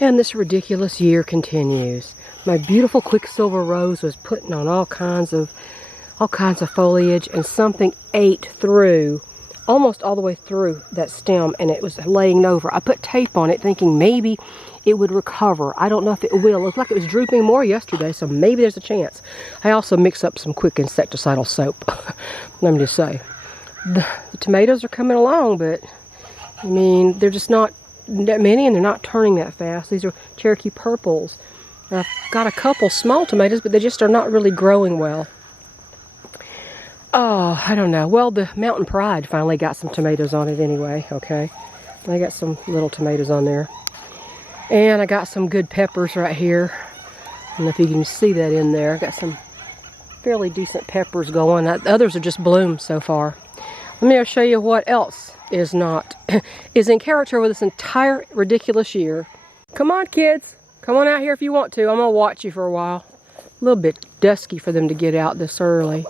And this ridiculous year continues. My beautiful quicksilver rose was putting on all kinds of foliage, and something ate through, almost all the way through that stem, and it was laying over. I put tape on it thinking maybe it would recover. I don't know if it will. It looked like it was drooping more yesterday, so maybe there's a chance. I also mixed up some quick insecticidal soap. Let me just say. The tomatoes are coming along, but I mean, they're just not that many, and they're not turning that fast. These are Cherokee purples. I've got a couple small tomatoes, but they just are not really growing well. Oh, I don't know. Well, the Mountain Pride finally got some tomatoes on it anyway, okay? I got some little tomatoes on there. And I got some good peppers right here. I don't know if you can see that in there. I got some fairly decent peppers going. The others are just bloomed so far. Let me show you what else is not, is in character with this entire ridiculous year. Come on, kids. Come on out here if you want to. I'm going to watch you for a while. A little bit dusky for them to get out this early.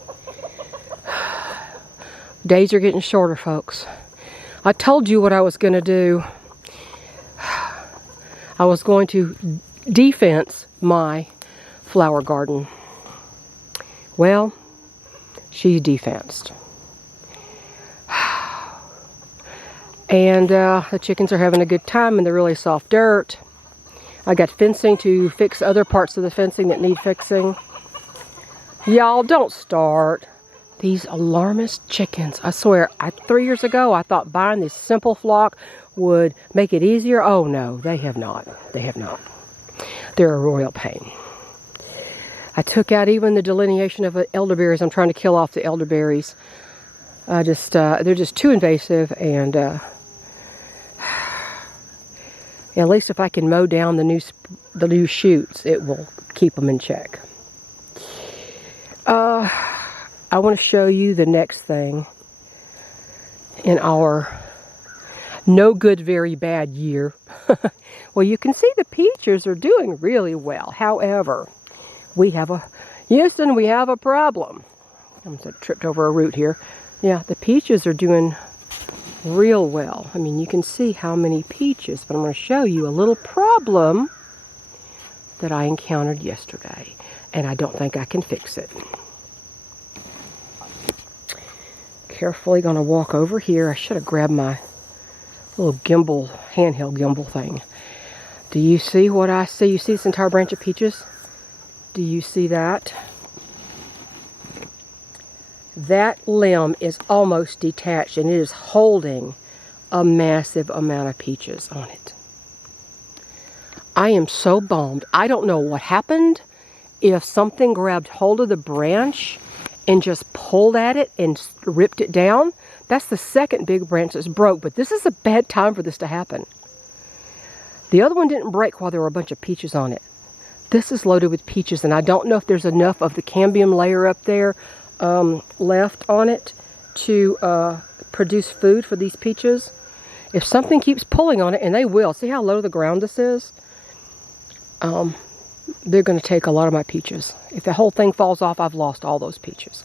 Days are getting shorter, folks. I told you what I was going to do. I was going to defense my flower garden. Well, she's defensed. And the chickens are having a good time in the really soft dirt. I got fencing to fix other parts of the fencing that need fixing. Y'all, don't start. These alarmist chickens. I swear, 3 years ago, I thought buying this simple flock would make it easier. Oh no, they have not. They have not. They're a royal pain. I took out even the delineation of elderberries. I'm trying to kill off the elderberries. They're just too invasive, and at least if I can mow down the new shoots, it will keep them in check. I want to show you the next thing in our no good, very bad year. Well, you can see the peaches are doing really well. However, we have a problem. I'm just tripped over a root here. Yeah, the peaches are doing real well. I mean, you can see how many peaches, but I'm going to show you a little problem that I encountered yesterday, and I don't think I can fix it. Carefully going to walk over here. I should have grabbed my little gimbal, handheld gimbal thing. Do you see what I see? You see this entire branch of peaches? Do you see that? That limb is almost detached, and it is holding a massive amount of peaches on it. I am so bummed. I don't know what happened. If something grabbed hold of the branch and just pulled at it and ripped it down. That's the second big branch that's broke, but this is a bad time for this to happen. The other one didn't break while there were a bunch of peaches on it. This is loaded with peaches, and I don't know if there's enough of the cambium layer up there left on it to produce food for these peaches. If something keeps pulling on it, and they will, see how low the ground this is? They're going to take a lot of my peaches. If the whole thing falls off, I've lost all those peaches.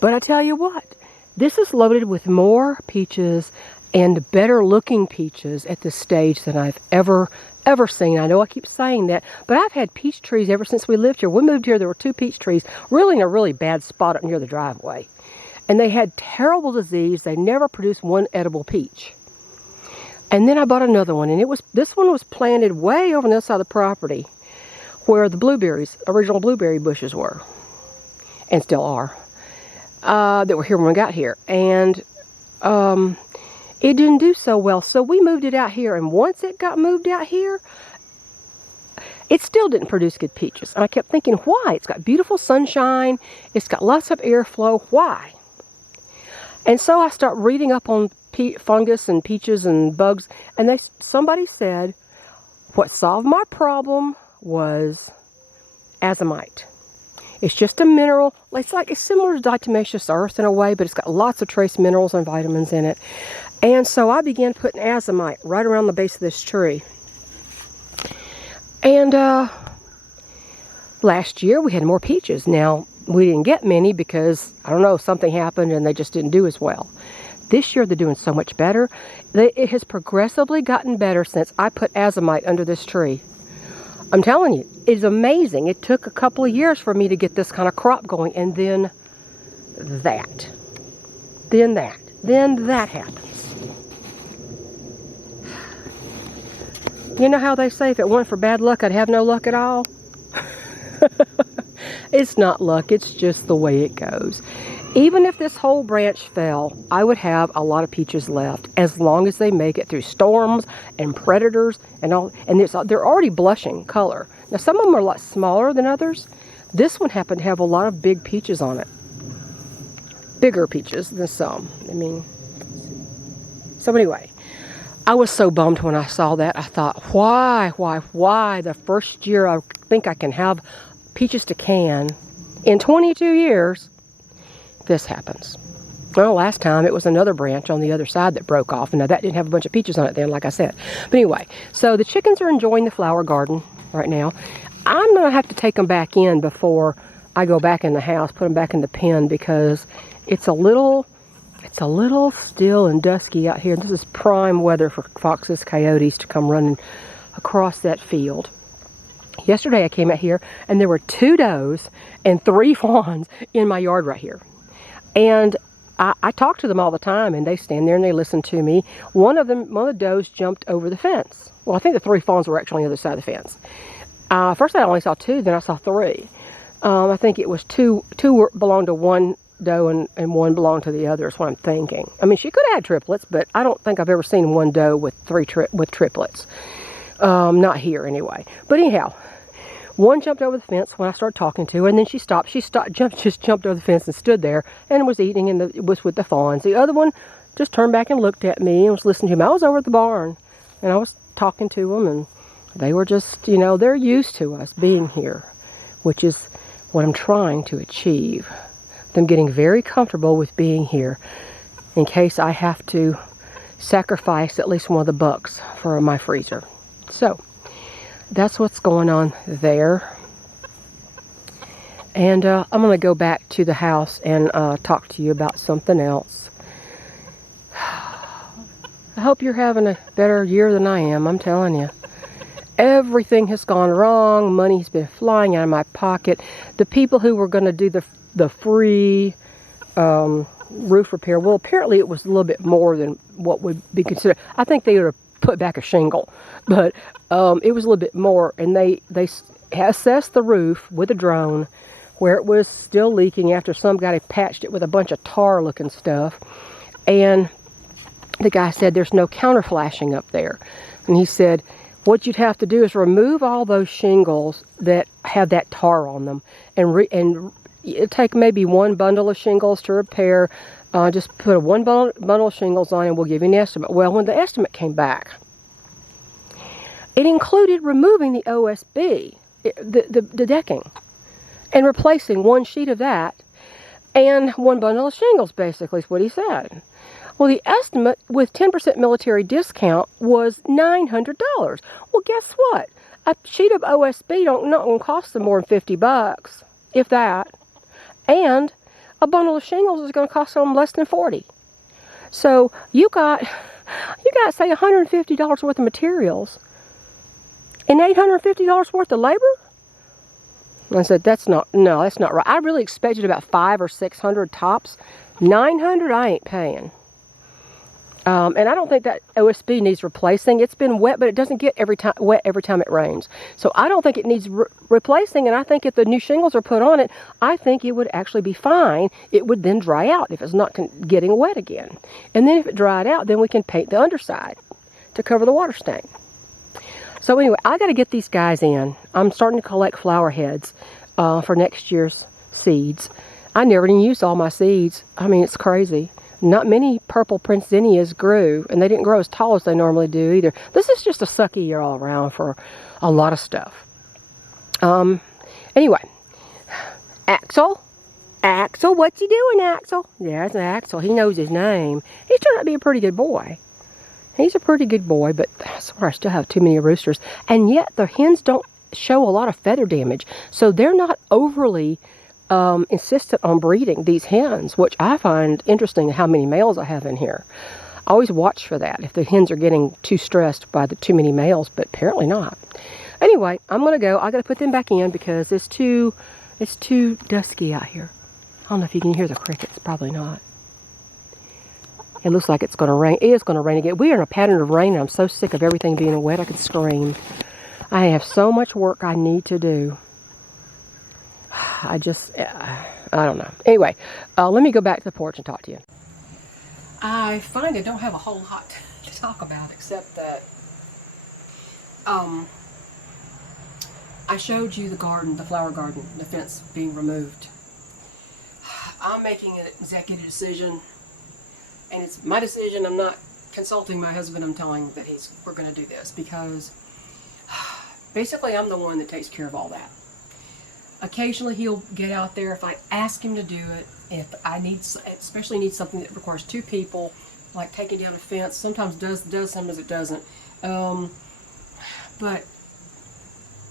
But I tell you what, this is loaded with more peaches and better looking peaches at this stage than I've ever seen. I know I keep saying that, but I've had peach trees ever since we lived here. When we moved here, there were 2 peach trees really in a really bad spot up near the driveway. And they had terrible disease. They never produced one edible peach. And then I bought another one, and this one was planted way over on this side of the property where the original blueberry bushes were, and still are, that were here when we got here. And it didn't do so well, so we moved it out here, and once it got moved out here, it still didn't produce good peaches. And I kept thinking, why? It's got beautiful sunshine, it's got lots of airflow, why? And so I start reading up on fungus and peaches and bugs, and somebody said what solved my problem was azomite. It's just a mineral. It's similar to diatomaceous earth in a way, but it's got lots of trace minerals and vitamins in it. And so I began putting azomite right around the base of this tree. And last year we had more peaches. Now, we didn't get many because, I don't know, something happened and they just didn't do as well. This year they're doing so much better. It has progressively gotten better since I put azomite under this tree. I'm telling you, it's amazing. It took a couple of years for me to get this kind of crop going, and then that. Then that happens. You know how they say if it weren't for bad luck, I'd have no luck at all? It's not luck, it's just the way it goes. Even if this whole branch fell, I would have a lot of peaches left, as long as they make it through storms and predators and all. And they're already blushing color. Now, some of them are a lot smaller than others. This one happened to have a lot of big peaches on it. Bigger peaches than some. I mean, so anyway, I was so bummed when I saw that. I thought, why? The first year I think I can have peaches to can, in 22 years, this happens. Well, last time it was another branch on the other side that broke off, and now that didn't have a bunch of peaches on it then, like I said. But anyway, so the chickens are enjoying the flower garden right now. I'm gonna have to take them back in before I go back in the house, put them back in the pen, because it's a little still and dusky out here. This is prime weather for foxes, coyotes to come running across that field. Yesterday I came out here and there were 2 does and 3 fawns in my yard right here. And I talk to them all the time, and they stand there and they listen to me. One of the does jumped over the fence. Well, I think the 3 fawns were actually on the other side of the fence. First I only saw 2, then I saw 3. I think it was 2 belonged to one doe and 1 belonged to the other, is what I'm thinking. I mean, she could have had triplets, but I don't think I've ever seen 1 doe with with triplets. Not here anyway. But anyhow, 1 jumped over the fence when I started talking to her, and then she stopped. Just jumped over the fence and stood there and was eating was with the fawns. The other one just turned back and looked at me and was listening to me. I was over at the barn and I was talking to them, and they were just, you know, they're used to us being here, which is what I'm trying to achieve. Them getting very comfortable with being here in case I have to sacrifice at least one of the bucks for my freezer. So that's what's going on there. And I'm going to go back to the house and talk to you about something else. I hope you're having a better year than I am, I'm telling you. Everything has gone wrong. Money's been flying out of my pocket. The people who were going to do the free roof repair, well, apparently it was a little bit more than what would be considered. I think they would have put back a shingle, but it was a little bit more, and they assessed the roof with a drone where it was still leaking after some guy had patched it with a bunch of tar looking stuff. And the guy said there's no counter flashing up there, and he said what you'd have to do is remove all those shingles that have that tar on them, and it'd take maybe 1 bundle of shingles to repair. Just put 1 bundle of shingles on and we'll give you an estimate. Well, when the estimate came back, it included removing the OSB, the decking, and replacing 1 sheet of that and 1 bundle of shingles, basically, is what he said. Well, the estimate with 10% military discount was $900. Well, guess what? A sheet of OSB not going to cost them more than $50, if that. And a bundle of shingles is going to cost them less than $40. So you got say $150 worth of materials and $850 worth of labor. And I said, that's not right. I really expected about 500 or 600 tops. 900, I ain't paying. And I don't think that OSB needs replacing. It's been wet, but it doesn't get wet every time it rains. So I don't think it needs replacing, and I think if the new shingles are put on it, I think it would actually be fine. It would then dry out if it's not getting wet again. And then if it dried out, then we can paint the underside to cover the water stain. So anyway, I got to get these guys in. I'm starting to collect flower heads for next year's seeds. I never even used all my seeds. I mean, it's crazy. Not many purple Princenias grew, and they didn't grow as tall as they normally do either. This is just a sucky year all around for a lot of stuff. Anyway, Axel, what's he doing, Axel? Yeah, it's Axel. He knows his name. He's turned out to be a pretty good boy. He's a pretty good boy, but I swear I still have too many roosters. And yet the hens don't show a lot of feather damage, so they're not overly insistent on breeding these hens, which I find interesting how many males I have in here. I always watch for that, if the hens are getting too stressed by the too many males, but apparently not. Anyway, I'm going to go. I got to put them back in because it's too dusky out here. I don't know if you can hear the crickets. Probably not. It looks like it's going to rain. It is going to rain again. We are in a pattern of rain, and I'm so sick of everything being wet I could scream. I have so much work I need to do. I don't know. Anyway, let me go back to the porch and talk to you. I find I don't have a whole lot to talk about except that I showed you the garden, the flower garden, the fence being removed. I'm making an executive decision, and it's my decision. I'm not consulting my husband. I'm telling him that we're going to do this because basically I'm the one that takes care of all that. Occasionally he'll get out there if I ask him to do it. If I especially need something that requires two people, like taking down a fence. Sometimes does, sometimes it doesn't. But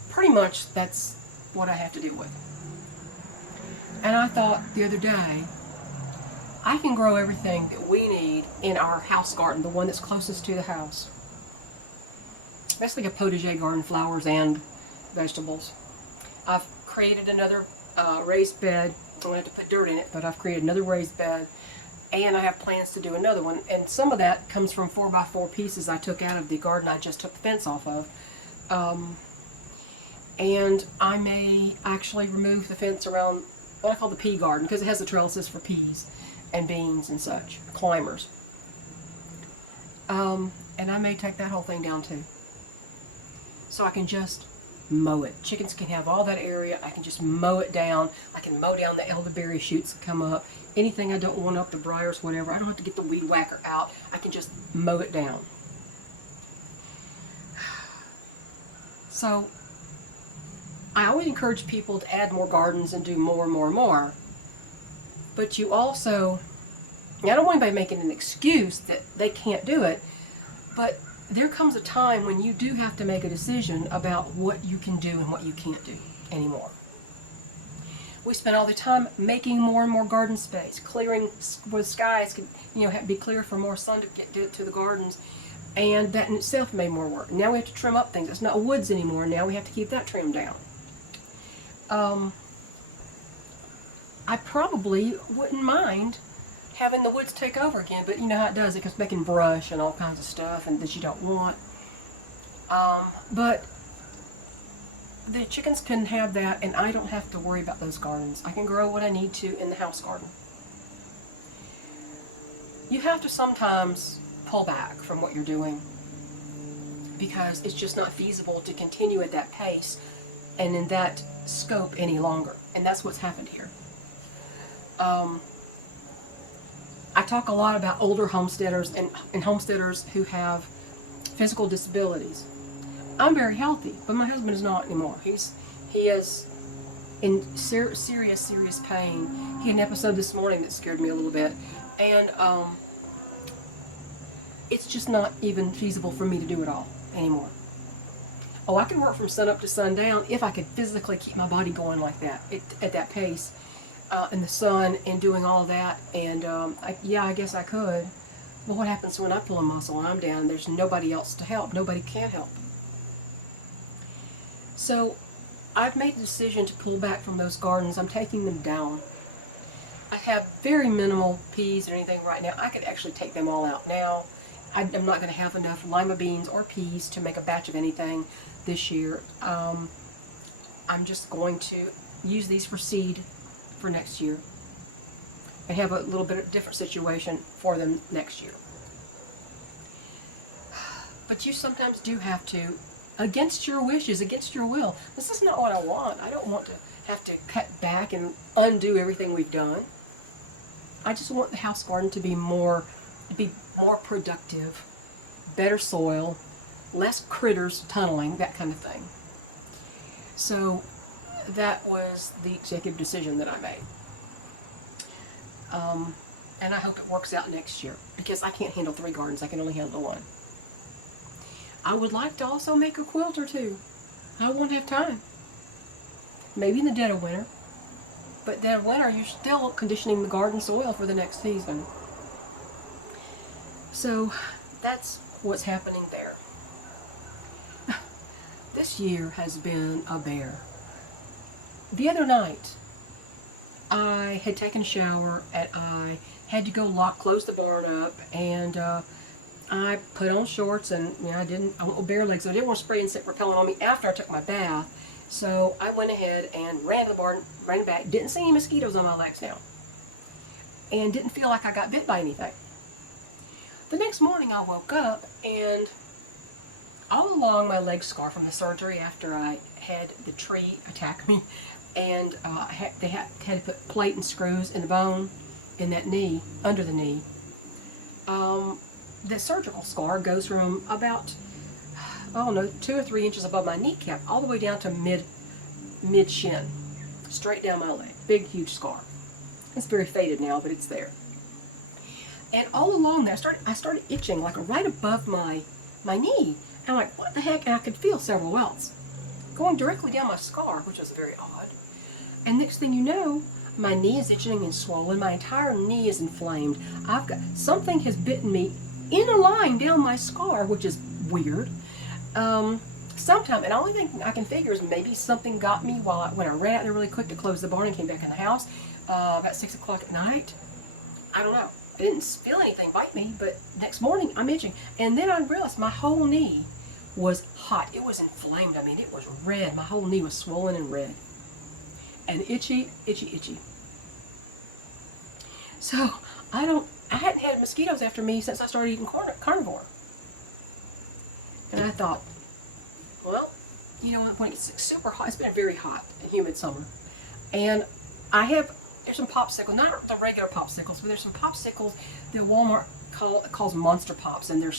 pretty much that's what I have to deal with. And I thought the other day, I can grow everything that we need in our house garden, the one that's closest to the house. Basically a potager garden, flowers and vegetables. I've created another raised bed. I'm going to have to put dirt in it, but I've created another raised bed, and I have plans to do another one. And some of that comes from 4x4 pieces I took out of the garden I just took the fence off of. And I may actually remove the fence around what I call the pea garden, because it has the trellises for peas and beans and such, climbers. And I may take that whole thing down too. So I can just mow it. Chickens can have all that area. I can just mow it down. I can mow down the elderberry shoots that come up. Anything I don't want up, the briars, whatever. I don't have to get the weed whacker out. I can just mow it down. So I always encourage people to add more gardens and do more and more and more. But you also, I don't want anybody making an excuse that they can't do it, but there comes a time when you do have to make a decision about what you can do and what you can't do anymore. We spend all the time making more and more garden space, clearing where the skies can, be clear for more sun to get to the gardens, and that in itself made more work. Now we have to trim up things. It's not woods anymore. Now we have to keep that trimmed down. I probably wouldn't mind having the woods take over again, but you know how it does. It keeps making brush and all kinds of stuff and that you don't want. But the chickens can have that, and I don't have to worry about those gardens. I can grow what I need to in the house garden. You have to sometimes pull back from what you're doing because it's just not feasible to continue at that pace and in that scope any longer. And that's what's happened here. I talk a lot about older homesteaders and homesteaders who have physical disabilities. I'm very healthy, but my husband is not anymore. He is in serious pain. He had an episode this morning that scared me a little bit, and it's just not even feasible for me to do it all anymore. Oh, I can work from sun up to sundown if I could physically keep my body going like that at that pace. In the sun and doing all that, and I guess I could. Well, what happens when I pull a muscle and I'm down? There's nobody else to help. Nobody can help. So I've made the decision to pull back from those gardens. I'm taking them down. I have very minimal peas or anything right now. I could actually take them all out now. I'm not going to have enough lima beans or peas to make a batch of anything this year. I'm just going to use these for seed for next year and have a little bit of a different situation for them next year. But you sometimes do have to, against your wishes, against your will. This is not what I want. I don't want to have to cut back and undo everything we've done. I just want the house garden to be more productive, better soil, less critters tunneling, that kind of thing. So that was the executive decision that I made. And I hope it works out next year, because I can't handle 3 gardens. I can only handle 1. I would like to also make a quilt or 2. I won't have time. Maybe in the dead of winter. But then winter, you're still conditioning the garden soil for the next season. So that's what's happening there. This year has been a bear. The other night, I had taken a shower and I had to go close the barn up, and I put on shorts, and I went bare legs. I didn't want to spray insect repellent on me after I took my bath. So I went ahead and ran to the barn, ran back, didn't see any mosquitoes on my legs now, and didn't feel like I got bit by anything. The next morning I woke up, and all along my leg scar from the surgery after I had the tree attack me, and they had to put plate and screws in the bone in that knee, under the knee. The surgical scar goes from about, I don't know, 2 or 3 inches above my kneecap all the way down to mid shin, straight down my leg. Big, huge scar. It's very faded now, but it's there. And all along there, I started itching, like right above my knee. And I'm like, what the heck? And I could feel several welts going directly down my scar, which was very odd. And next thing you know, my knee is itching and swollen. My entire knee is inflamed. Something has bitten me in a line down my scar, which is weird. Sometime, and the only thing I can figure is maybe something got me when I ran out there really quick to close the barn and came back in the house about 6 o'clock at night. I don't know. I didn't feel anything bite me, but next morning I'm itching. And then I realized my whole knee was hot. It was inflamed. I mean, it was red. My whole knee was swollen and red. And itchy, itchy, itchy. So, I hadn't had mosquitoes after me since I started eating carnivore. And I thought, well, when it's super hot, it's been a very hot and humid summer. And there's some popsicles, not the regular popsicles, but there's some popsicles that Walmart calls Monster Pops, and they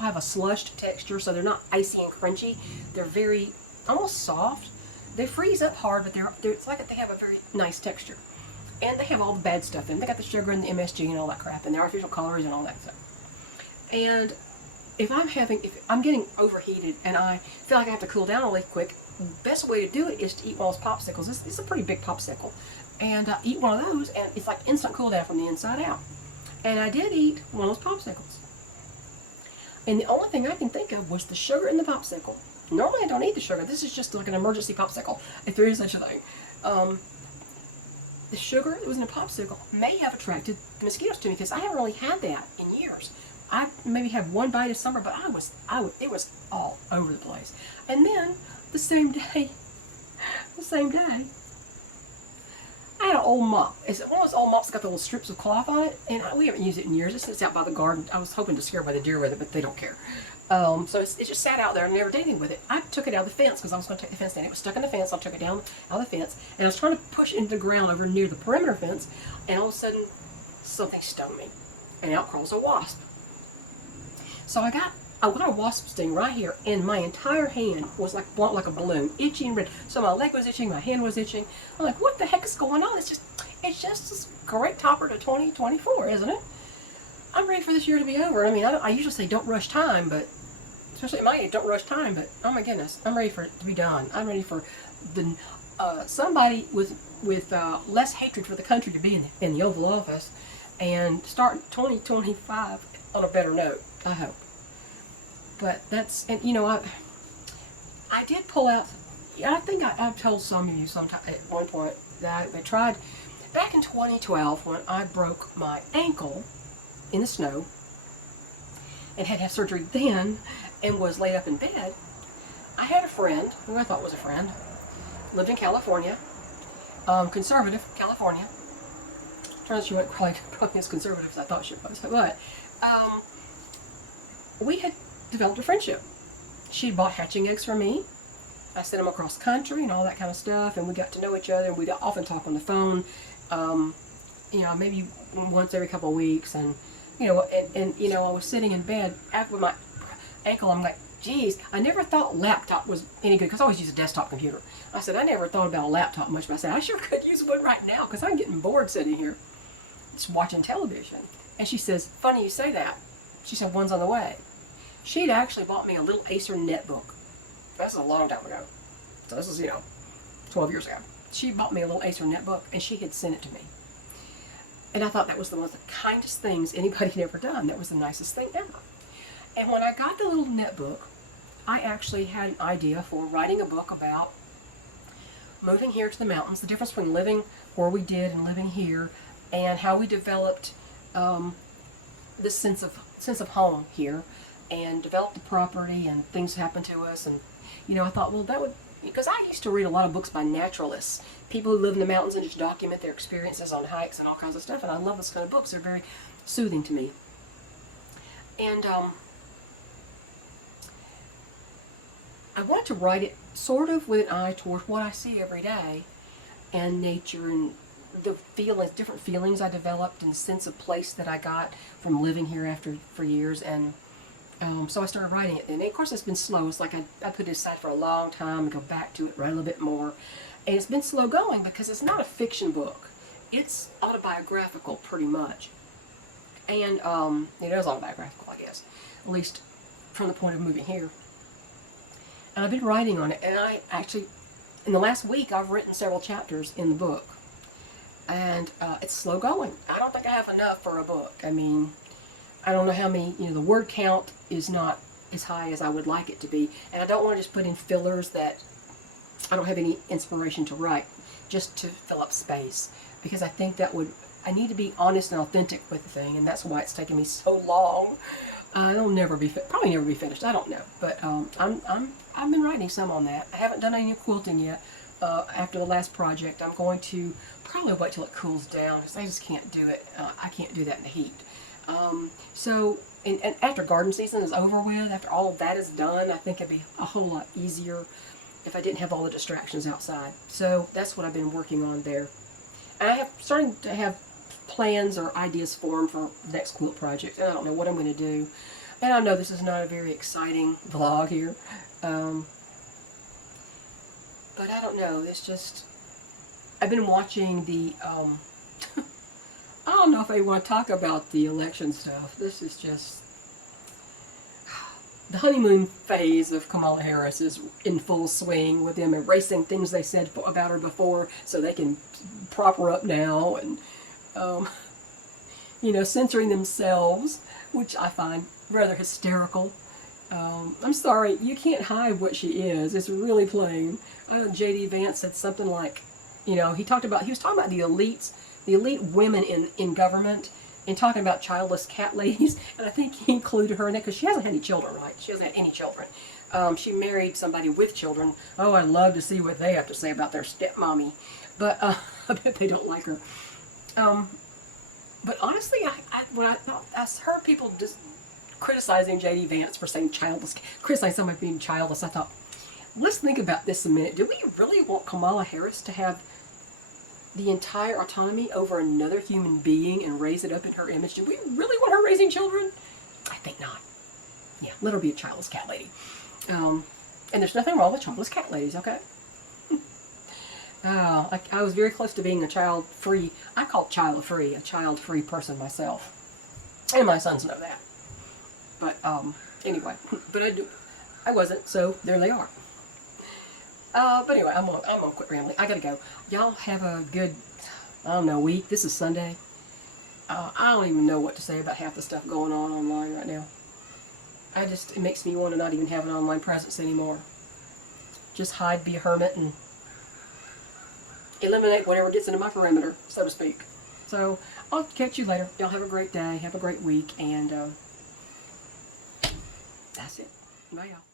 have a slushed texture, so they're not icy and crunchy. They're very, almost soft. They freeze up hard, but it's like they have a very nice texture. And they have all the bad stuff in them. They got the sugar and the MSG and all that crap, and the artificial colors and all that stuff. And if I'm getting overheated and I feel like I have to cool down really quick, the best way to do it is to eat one of those popsicles. This is a pretty big popsicle. And eat one of those, and it's like instant cool down from the inside out. And I did eat one of those popsicles. And the only thing I can think of was the sugar in the popsicle. Normally I don't eat the sugar. This is just like an emergency popsicle, if there is such a thing. The sugar that was in a popsicle may have attracted the mosquitoes to me, because I haven't really had that in years. I maybe had one bite of summer, but it was all over the place. And then the same day, I had an old mop. It's one of those old mops that got the little strips of cloth on it, and we haven't used it in years. It sits out by the garden. I was hoping to scare by the deer with it, but they don't care. So it just sat out there and never did anything with it. I took it out of the fence because I was going to take the fence down. It was stuck in the fence, so I took it down out of the fence, and I was trying to push it into the ground over near the perimeter fence, and all of a sudden, something stung me, and out crawls a wasp. So I got a wasp sting right here, and my entire hand was like blunt like a balloon, itchy and red. So my leg was itching, my hand was itching. I'm like, what the heck is going on? It's just this great topper to 2024, isn't it? I'm ready for this year to be over. I mean, I usually say don't rush time, but especially at my age, don't rush time. But oh my goodness, I'm ready for it to be done. I'm ready for somebody with less hatred for the country to be in the Oval Office and start 2025 on a better note, I hope. But that's, and I did pull out, I think I've told some of you sometime at one point that I tried back in 2012 when I broke my ankle in the snow and had to have surgery then and was laid up in bed. I had a friend who I thought was a friend, lived in California, conservative California. Turns out she wasn't probably as conservative as I thought she was, but we had developed a friendship. She'd bought hatching eggs for me. I sent them across country and all that kind of stuff, and we got to know each other, and we'd often talk on the phone, maybe once every couple of weeks, and I was sitting in bed after my ankle. I'm like, geez, I never thought laptop was any good, because I always use a desktop computer. I said, I never thought about a laptop much, but I said, I sure could use one right now, because I'm getting bored sitting here just watching television. And she says, funny you say that. She said, one's on the way. She'd actually bought me a little Acer netbook. That's a long time ago. So this is, 12 years ago. she bought me a little Acer netbook, and she had sent it to me. And I thought that was one of the kindest things anybody had ever done. That was the nicest thing ever. And when I got the little netbook, I actually had an idea for writing a book about moving here to the mountains, the difference between living where we did and living here, and how we developed this sense of home here, and developed the property, and things happened to us. And you know, I thought, well, that would, because I used to read a lot of books by naturalists, people who live in the mountains and just document their experiences on hikes and all kinds of stuff, and I love those kind of books. They're very soothing to me. And I wanted to write it sort of with an eye toward what I see every day, and nature, and the feelings, different feelings I developed, and the sense of place that I got from living here for years. And so I started writing it. And of course it's been slow. It's like I put it aside for a long time and go back to it, write a little bit more. And it's been slow going because it's not a fiction book. It's autobiographical pretty much. And it is autobiographical, I guess, at least from the point of moving here. And I've been writing on it, and I actually, in the last week, I've written several chapters in the book. And it's slow going. I don't think I have enough for a book. I mean, I don't know how many, the word count is not as high as I would like it to be. And I don't want to just put in fillers that I don't have any inspiration to write, just to fill up space. Because I think I need to be honest and authentic with the thing, and that's why it's taken me so long. It'll probably never be finished. I don't know, but I've been writing some on that. I haven't done any quilting yet. After the last project, I'm going to probably wait till it cools down, because I just can't do it. I can't do that in the heat. So, and after garden season is over with, after all of that is done, I think it'd be a whole lot easier if I didn't have all the distractions outside. So that's what I've been working on there. And I have starting to have plans or ideas formed for the next quilt project, and I don't know what I'm going to do. And I know this is not a very exciting vlog here, but I don't know. It's just, I've been watching the, I don't know if I want to talk about the election stuff. This is just, the honeymoon phase of Kamala Harris is in full swing, with them erasing things they said about her before so they can prop her up now, and censoring themselves, which I find rather hysterical. I'm sorry, you can't hide what she is. It's really plain. J.D. Vance said something like, he was talking about the elite women in government, and talking about childless cat ladies, and I think he included her in that because she hasn't had any children, right? She hasn't had any children. She married somebody with children. Oh, I'd love to see what they have to say about their stepmommy, but I bet they don't like her. But honestly, when I heard people just criticizing J.D. Vance for saying childless, criticizing somebody being childless, I thought, let's think about this a minute. Do we really want Kamala Harris to have the entire autonomy over another human being and raise it up in her image? Do we really want her raising children? I think not. Yeah, let her be a childless cat lady. And there's nothing wrong with childless cat ladies, okay? I was very close to being a child-free, I call it child-free, a child-free person myself. And my sons know that. But, anyway, but I wasn't, so there they are. But anyway, I'm gonna quit rambling. I gotta go. Y'all have a good, week. This is Sunday. I don't even know what to say about half the stuff going on online right now. It makes me want to not even have an online presence anymore. Just hide, be a hermit, and eliminate whatever gets into my perimeter, so to speak. So, I'll catch you later. Y'all have a great day, have a great week, and that's it. Bye, y'all.